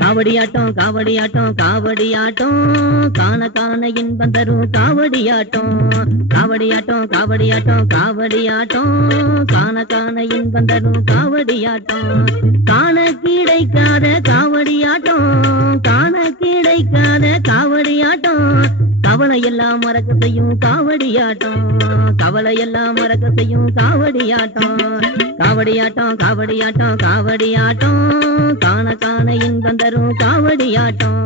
காவடியாட்டம் காவடியாட்டம் காவடியாட்டம் காண காண இன்பம் தரும் காவடியாட்டம் காவடியாட்டம் காவடியாட்டம் காவடியாட்டம் காண காண இன்பம் தரும் காவடியாட்டம் காண கிடைக்காத காவடியாட்டம் காண கிடைக்காத காவடியாட்டம் கவலை எல்லாம் மறக்க செய்யும் காவடியாட்டம் கவலை எல்லாம் மறக்க செய்யும் காவடியாட்டம் காவடியாட்டம் காவடியாட்டம் காவடியாட்டம் காண காண இன்பம் தரும் காவடியாட்டம்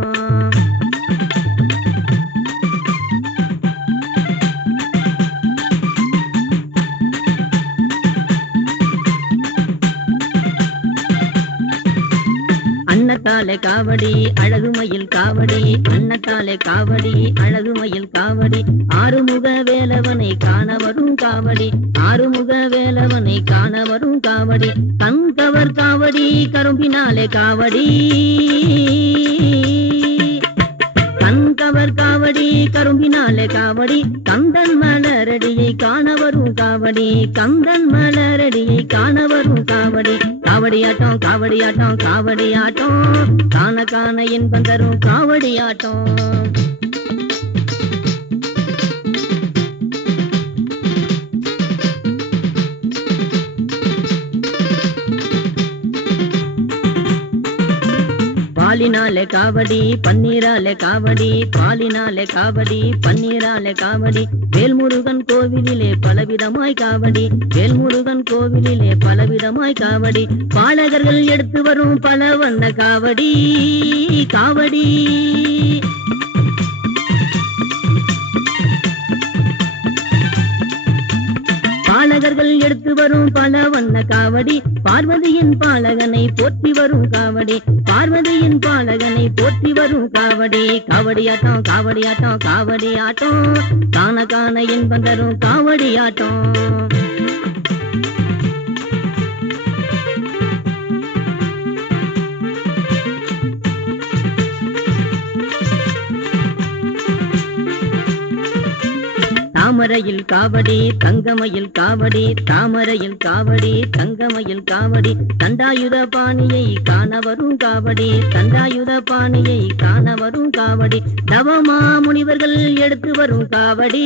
அன்னத்தாலே காவடி அழகுமயில் காவடி அன்னத்தாலே காவடி அழகுமயில் காவடி ஆறுமுக வேலவனை காண வரும் காவடி ஆறுமுக வேலவனை காண வரும் காவடி கண்கவர் காவடி கரும்பினாலே காவடி கண்கவர் காவடி கரும்பினாலே காவடி கந்தன் மலரடியை காண வரும் காவடி கந்தன் மலரடியை காண வரும் காவடி காவடியாட்டம் காவடியாட்டம் காவடியாட்டம் காண காண இன்பம் தரும் காவடியாட்டம் பாலினாலே காவடி பன்னீராலே காவடி பாலினாலே காவடி பன்னீராலே காவடி வேல்முருகன் கோவிலிலே பலவிதமாய் காவடி வேல்முருகன் கோவிலிலே பலவிதமாய் காவடி பாலகர்கள் எடுத்து வரும் பல வண்ண காவடி காவடி பாலகர்கள் எடுத்து வரும் பல வண்ண காவடி பார்வதியின் பாலகனை போற்றி வரும் காவடி பார்வதியின் பாலகனை போற்றி வரும் காவடி காவடியாட்டம் காவடியாட்டம் காவடியாட்டம் காண காண இன்பம் தரும் காவடியாட்டம் தாமரையில் காவடி தங்கமயில் காவடி தாமரையில் காவடி தங்கமயில் காவடி தண்டாயுத பாணியை காண வரும் காவடி தண்டாயுத பாணியை காண வரும் காவடி தவமா முனிவர்கள் எடுத்து வரும் காவடி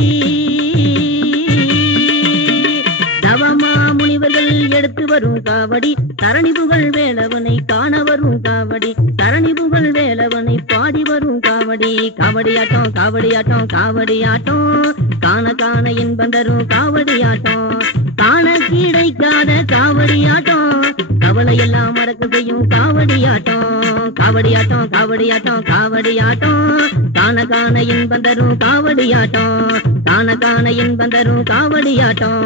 தவமா முனிவர்கள் எடுத்து வரும் காவடி தரணி புகழ் வேலவனை காண வரும் காவடி தரணி புகழ் வேலவனை பாடி வரும் காவடி காவடியாட்டம் காவடியாட்டம் காவடியாட்டம் காண காண இன்பம் தரும் காவடியாட்டம் காண கிடைக்காத காவடியாட்டம் கவலை எல்லாம் மறக்க செய்யும் காவடியாட்டம் காவடியாட்டம் காவடியாட்டம் காவடியாட்டம் காண காண இன்பம் தரும் காவடியாட்டம் காண காண இன்பம் தரும் காவடியாட்டம்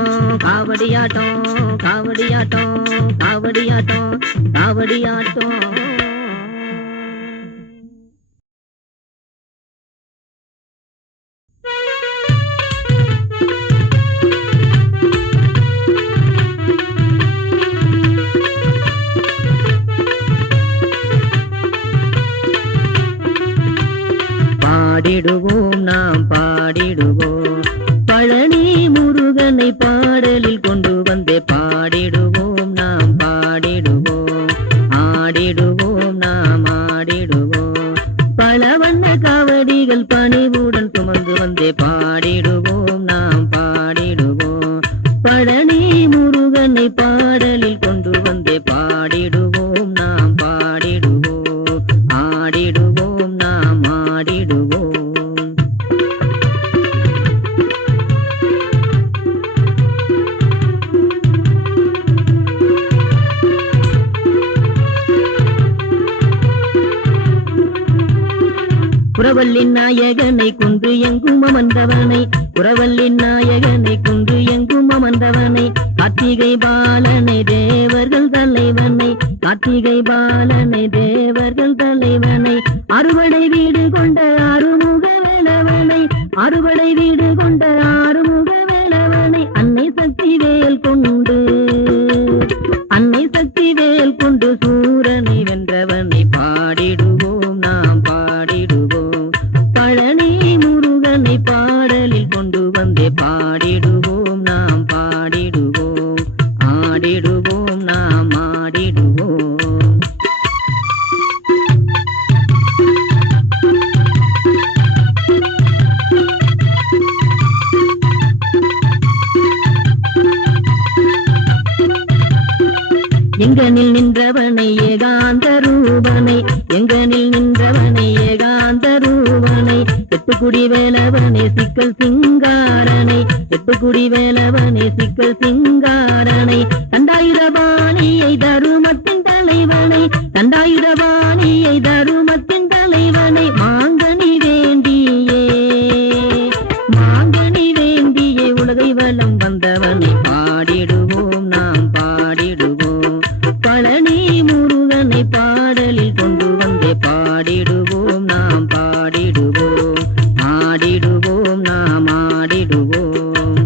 காவடியாட்டம் காவடியாட்டம் காவடியாட்டம் காவடியாட்டம் பாடிடுவோம் நாம் பாடிடுவோம் பழனி முருகனை பாடலில் கொண்டு வந்தே பாடிடுவோம் நாம் பாடிடுவோம் ஆடிடுவோம் நாம் ஆடிடுவோம் பல வண்ண காவடிகள் பணிவுடன் சுமந்து வந்தே பாடிடுவோம் நாம் பாடிடுவோம் பழனி முருகனை பாடலில் கொண்டு வந்தே பாடிடுவோம் நாம் பாடிடுவோம் ஆடிடுவோம் நாம் ஆடிடுவோம் குரவல்லின் நாயகனை கொண்டு எங்கும் அமர்ந்தவனை குரவல்லின் நாயகனை கொண்டு எங்கும் அமர்ந்தவனை கார்த்திகை பாலனை தேவர்கள் தலைவனை கார்த்திகை பாலனை தேவர்கள் தலைவனை அறுபடை வீடு கொண்ட ஆறுமுக வேலவனை அறுபடை வீடு கொண்ட ஆறுமுக வேலவனை அன்னை சக்தி வேல் கொண்டு அன்னை சக்தி வேல் கொண்டு சூரனை வென்றவனை பாடிடுவோம் நாம் பாடிடுவோம் பழனி முருகனை பாடலில் கொண்டு வந்தே பாடிடுவோம் நாம் பாடிடுவோம் எங்கனில் நின்றவனை ஏகாந்த ரூபனை எங்கனில் நின்றவனை ஏகாந்த ரூபனை எட்டுக்குடி வேலவனை சிக்கல் சிங்காரனை எட்டுக்குடி வேலவனை சிக்கல் சிங்காரனை தண்டாயுதபாணியை தருமத்தின் தலைவனை தண்டாயுதபாணியை தருமத்தின் தலைவனை மாங்கனி வேண்டியே உலகை வலம் வந்தவனை பாடிடுவோம் நாம் பாடிடுவோம் பழனி முருகனை பாடலில் கொண்டு வந்தே பாடிடுவோம் நாம் பாடிடுவோம் ஆடிடுவோம் நாம் ஆடிடுவோம்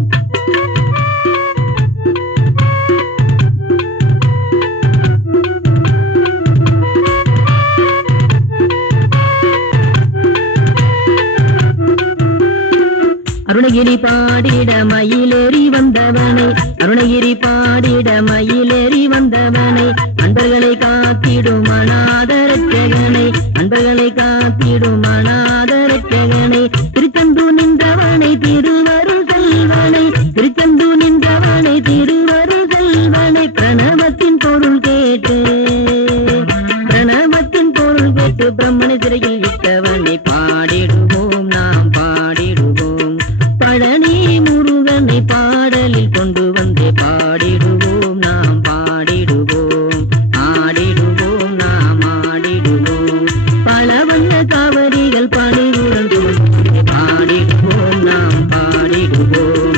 அருணகிரி பாடிட மயிலேறி வந்தவனை அருணகிரி பாடிட மயிலேறி வந்தவனை அன்பர்களை காத்திடும் அநாதரட்சகனை அன்பர்களை காத்திடும் அநாதரட்சகனை திருச்செந்தூர் நின்றவனை திருவருள் செல்வனை திருச்செந்தூர் நின்றவனை திருவருள் செல்வனை பிரணவத்தின் பொருள் கேட்டு பிரம்மனை சிறையில் இட்டவனை பாடிடுவோம் நாம் பாடிடுவோம் பழனி முருகனை பாடலில் கொண்டு வந்தே பாடிடுவோம் நாம் பாடிடுவோம் ஆடிடுவோம் நாம் ஆடிடுவோம் பல வண்ண காவடிகள் பணிவுடன் பாடிடுவோம் நாம் பாடிடுவோம்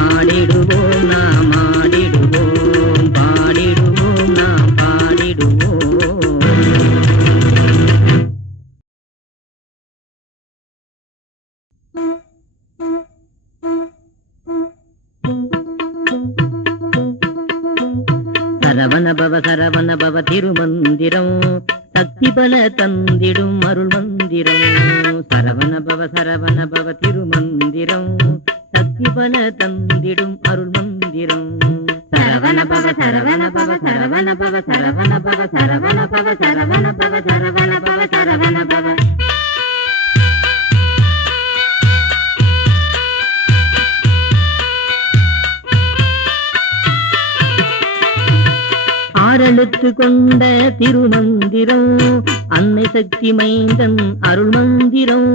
ஆடிடுவோம் நாம் ஆடிடுவோம் பாடிடுவோம் நாம் பாடிடுவோம். சரவண பவ திருமந்திரம் சக்தி பல தந்திடும் அருள் மந்திரம் சரவண பவ திருமந்திரம் சக்தி பல தந்திடும் அருள் மந்திரம் சரவண பவ சரவண பவ சரவண பவ சரவண பவ சரவண பவ சரவண பவ சரவண பவ சரவண பவ ஆறெழுத்து கொண்ட திருமந்திரம் அன்னை சக்தி மைந்தன் அருள் மந்திரம்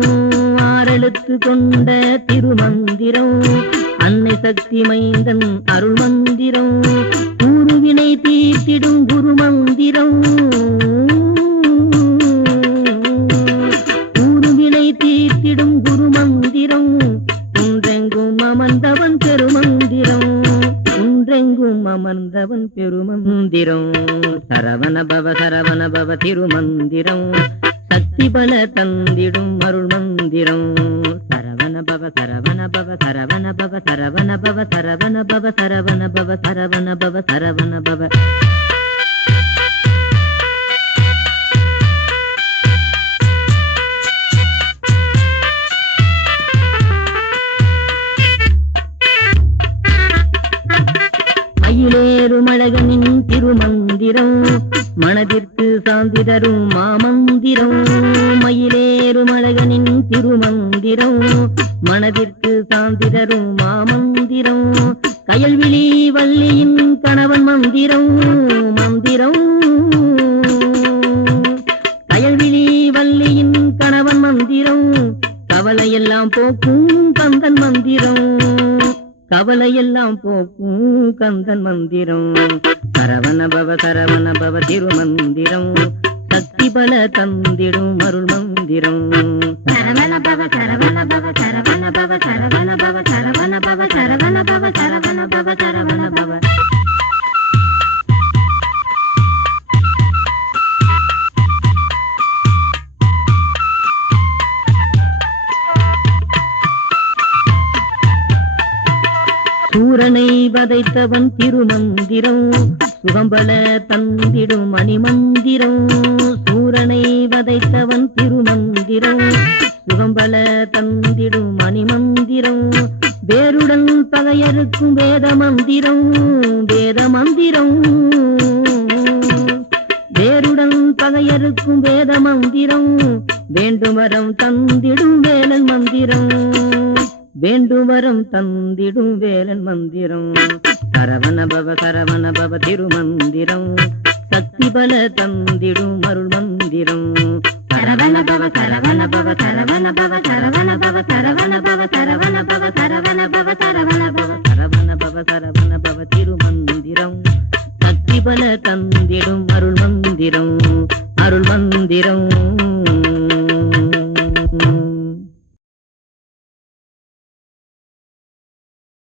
ஆறெழுத்து கொண்ட திருமந்திரம் அன்னை சக்தி மைந்தன் அருள் மந்திரம் குருவினை தீர்த்திடும் குரு மந்திரம் குருவினை தீர்த்திடும் குரு மந்திரம் ஒன்றெங்கும் அமர்ந்தவன் பெருமந்திரம் ஒன்றெங்கும் அமர்ந்தவன் பெருமந்திரம் சரவண பவ திருமந்திரம் சக்தி பல தந்திடும் அருள் மந்திரம் சரவண பவ சரவண பவ சரவண பவ சரவண பவ சரவண பவ சரவண பவ சரவண பவ சரவண பவ மயிலேறுமழகனின் திருமந்திரம் மனதிற்கு சாந்தி தரும் மாமந்திரம் மயிலேறுமழகனின் திருமந்திரம் மனதிற்கு சாந்தி தரும் மாமந்திரம் கயல்விழி வள்ளியின் கணவன் மந்திரம் மந்திரம் கயல்விழி வள்ளியின் கணவன் மந்திரம் கவலையெல்லாம் போக்கும் கந்தன் மந்திரம் கவலையெல்லாம் போக்கும் கந்தன் மந்திரம் சரவண பவ திருமந்திரம் சக்தி பல தந்திடும் அருள் மந்திரம் சரவண பவ சரவண பவ சரவண பவ சரவண பவ சரவண பவ சரவண பவ சரவண பவ சரவண பவ சூரனை வதைத்தவன் திருமந்திரம் சுகம்பல தந்திடும் மணிமந்திரம் சூரனை வதைத்தவன் திருமந்திரம் சுகம்பல தந்திடும் மணிமந்திரம் வேருடன் பகையறுக்கும் வேத மந்திரம் வேத மந்திரம் வேருடன் பகையறுக்கும் வேத மந்திரம் வேண்டும் வரம் தந்திடும் வேலன் மந்திரம் வேண்டுவரம் தந்திடும் வேலன் மந்திரம் சரவண பவ திருமந்திரம் சக்தி பல தந்திடும் அருள் மந்திரம் சரவண பவ சரவண பவ சரவண பவ சரவண பவ சரவண பவ சரவண பவ சரவண பவ சரவண பவ சரவண பவ சரவண பவ திருமந்திரம் சக்தி பல தந்திடும் அருள் மந்திரம்